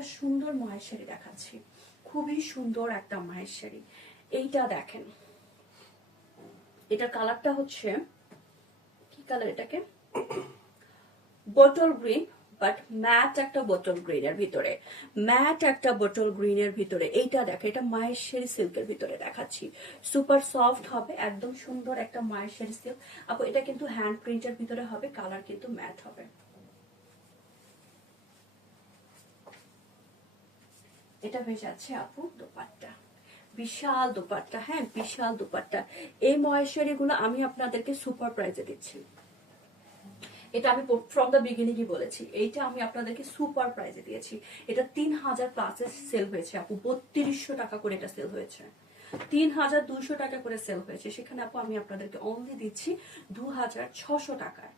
একটা সুন্দর মায়ের শাড়ি দেখাচ্ছি, খুবই সুন্দর একটা মায়ের শাড়ি। এইটা দেখেন, এটার কালারটা হচ্ছে কি কালার, এটাকে বটল গ্রিন, বাট ম্যাট একটা বটল গ্রিনের ভিতরে, ম্যাট একটা বটল গ্রিনের ভিতরে। এইটা দেখো, এটা মায়ের শাড়ি সিল্কের ভিতরে দেখাচ্ছি, সুপার সফট হবে, একদম সুন্দর একটা মায়ের শাড়ি সিল্ক। আপু এটা কিন্তু হ্যান্ড প্রিন্টের ভিতরে হবে, কালার কিন্তু ম্যাট হবে। এটা হয়ে যাচ্ছে আপু দোপাট্টা, বিশাল দোপাট্টা, হ্যাঁ বিশাল দোপাট্টা। এই মহেশ্বরী গুলো আমি আপনাদেরকে সুপার প্রাইজে দিচ্ছি। এটা আমি ফ্রম দ্য বিগিনিংই বলেছি, এইটা আমি আপনাদেরকে সুপার প্রাইজে দিয়েছি। এটা 3000 প্লাসে সেল হয়েছে আপু, 3200 টাকা করে এটা সেল হয়েছে, 3200 টাকা করে সেল হয়েছে। সেখানে আপু আমি আপনাদেরকে অনলি দিচ্ছি 2600 টাকায়।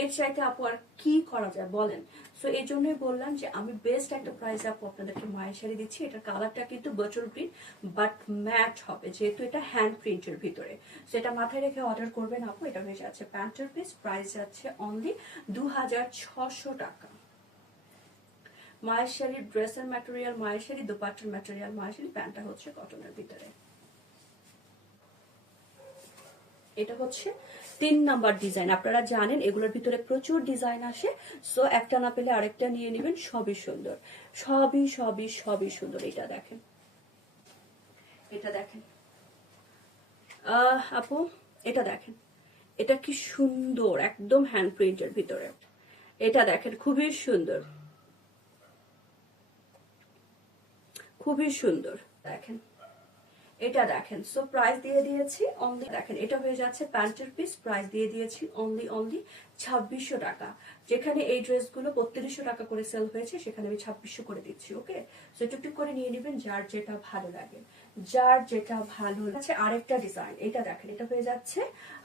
এর চাইতে আপু আর কি করা যায় বলেন? সো এই জন্যই বললাম যে আমি বেস্ট একটা প্রাইসে আপু আপনাদেরকে মায়ের শাড়ি দিচ্ছি। এটার কালারটা কিন্তু বটল গ্রিন, বাট ম্যাট হবে, যেহেতু এটা হ্যান্ড প্রিন্টের ভিতরে। সো এটা মাথায় রেখে অর্ডার করবেন আপু। এটা হয়ে যাচ্ছে প্যান্টের পিস, প্রাইস যাচ্ছে অনলি 2600 টাকা। মায়ের শাড়ির ড্রেসের ম্যাটেরিয়াল মায়ের শাড়ি, দোপাট্টার ম্যাটেরিয়াল মায়ের শাড়ি, প্যান্টটা হচ্ছে কটনের ভিতরে। এটা হচ্ছে 3 নাম্বার ডিজাইন। আপনারা জানেন এগুলোর ভিতরে প্রচুর ডিজাইন আসে, সো একটা না পেলে আরেকটা নিয়ে নেবেন, সবই সুন্দর, সবই সবই সবই সুন্দর। এটা দেখেন, এটা দেখেন আপু, এটা দেখেন, এটা কি সুন্দর, একদম হ্যান্ড প্রিন্টের ভিতরে। এটা দেখেন, খুবই সুন্দর, খুবই সুন্দর। দেখেন, এটা দেখেন। সো প্রাইস দিয়ে দিয়েছি অনলি, দেখেন এটা হয়ে যাচ্ছে প্যান্টের পিস, প্রাইস দিয়ে দিয়েছি অনলি 2600 টাকা। যেখানে এই ড্রেসগুলো 3200 টাকা করে সেল হয়েছে, সেখানে আমি 2600 করে দিচ্ছি। ওকে, সো টুকটুক করে নিয়ে নেবেন যার যেটা ভালো লাগে, যার যেটা ভালো লাগছে। আরেকটা ডিজাইন, এটা দেখেন, এটা হয়ে যাচ্ছে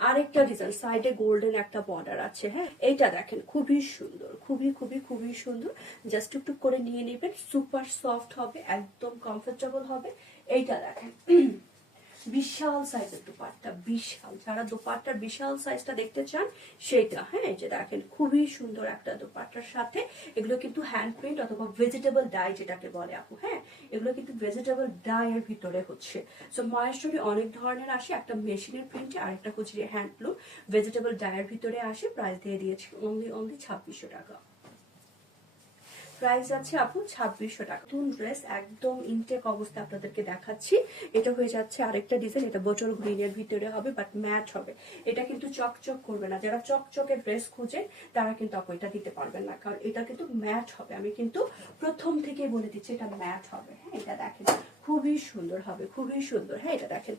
আরেকটা ডিজাইন, সাইডে গোল্ডেন একটা বর্ডার আছে, হ্যাঁ এইটা দেখেন, খুবই সুন্দর, খুবই খুবই খুবই সুন্দর। জাস্ট টুকটুক করে নিয়ে নেবেন, সুপার সফট হবে, একদম কমফোর্টেবল হবে। এইটা দেখেন, বিশাল সাইজের দোপাট্টা, বিশাল, যারা দোপাট্টার বিশাল সাইজটা দেখতে চান সেটা, হ্যাঁ এই যে দেখেন, খুবই সুন্দর একটা দোপাট্টার সাথে। এগুলো কিন্তু হ্যান্ড প্রিন্ট অথবা ভেজিটেবল ডাই যেটাকে বলে আপু, হ্যাঁ এগুলো কিন্তু ভেজিটেবল ডাই এর ভিতরে হচ্ছে। সো মহেশ্বরী অনেক ধরনের আসে, একটা মেশিনের প্রিন্টে আর একটা হচ্ছে হ্যান্ডলুম ভেজিটেবল ডাই এর ভিতরে আসে। প্রাইস দিয়ে দিয়েছি অনলি 2600 টাকা। প্রাইস আছে আপু 2600 টাকা। নতুন ড্রেস একদম ইনটেক অবস্থা আপনাদেরকে দেখাচ্ছি। এটা হয়ে যাচ্ছে আরেকটা ডিজাইন, এটা বটল গ্রিনের ভিতরে হবে, বাট ম্যাট হবে। এটা কিন্তু চকচক করবে না, যারা চকচকে ড্রেস খুঁজে তারা কিন্তু আপু এটা দিতে পারবেন না, কারণ এটা কিন্তু ম্যাট হবে। আমি কিন্তু প্রথম থেকে বলে দিচ্ছি এটা ম্যাট হবে। হ্যাঁ এটা দেখেন, খুবই সুন্দর হবে, খুবই সুন্দর। হ্যাঁ এটা দেখেন,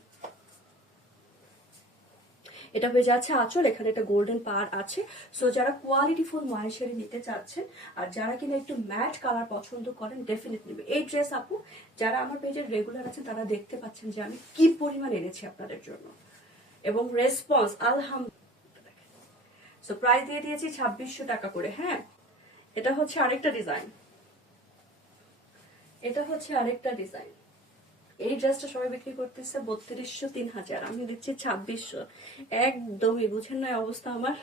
এটা হয়ে যাচ্ছে আঁচল, এখানে একটা গোল্ডেন পার আছে। সো যারা কোয়ালিটি ফুল মায়ের শাড়ি নিতে চাচ্ছেন আর যারা কিনা একটু ম্যাট কালার পছন্দ করেন, ডেফিনেটলি নেবে এই ড্রেস আপু। যারা আমার পেজের রেগুলার আছেন তারা দেখতে পাচ্ছেন যে আমি কি পরিমাণ এনেছি আপনাদের জন্য, এবং রেসপন্স আলহামদুলিল্লাহ। সো প্রাইস দিয়ে দিয়েছি 2600 টাকা করে। হ্যাঁ এটা হচ্ছে আরেকটা ডিজাইন, এটা হচ্ছে আরেকটা ডিজাইন। এই ড্রেসটা সবাই বিক্রি করতেছে 3200 3000, আমি দিচ্ছি 2600। একদমই বুঝেন না অবস্থা আমার,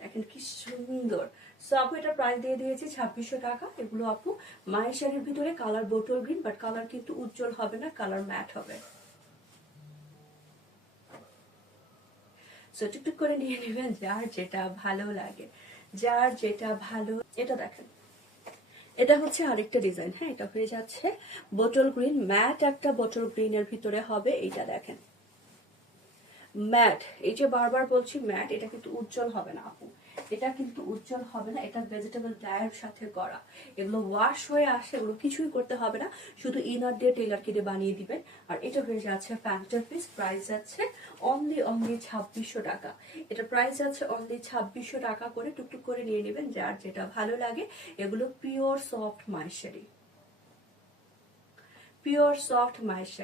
দেখেন কি সুন্দর। সো আপু এটা প্রাইস দিয়ে দিয়েছি 2600 টাকা। এগুলো আপু মায়ের শাড়ির ভিতরে colour bottle green, but colour কিন্তু উজ্জ্বল হবে না, কালার ম্যাট হবে। সো টুকটুক করে নিয়ে নেবেন যার যেটা ভালো লাগে, যার যেটা ভালো। এটা দেখেন, এটা হচ্ছে আরেকটা ডিজাইন। হ্যাঁ এটা হয়ে যাচ্ছে বোটল গ্রিন, ম্যাট একটা বোটল গ্রিনের ভিতরে হবে। এইটা দেখেন ম্যাট, এই যে বারবার বলছি ম্যাট, এটা কিন্তু উজ্জ্বল হবে না আপু, এটা কিন্তু উজ্জ্বল হবে না। এটা ভেজিটেবল ডায়ের সাথে করা, এগুলো ওয়াশ হয়ে আসে, এগুলো কিছুই করতে হবে না, শুধু ইনার দিয়ে টেলার কিনে বানিয়ে দিবেন। আর এটা হয়ে যাচ্ছে প্যান্টের পিস, প্রাইস যাচ্ছে অনলি 2600 টাকা। এটা প্রাইস যাচ্ছে অনলি 2600 টাকা করে। টুকটুক করে নিয়ে নেবেন যার যেটা ভালো লাগে। এগুলো পিওর সফট মায়ের শাড়ি, পিওর সফট মায়ের শাড়ি।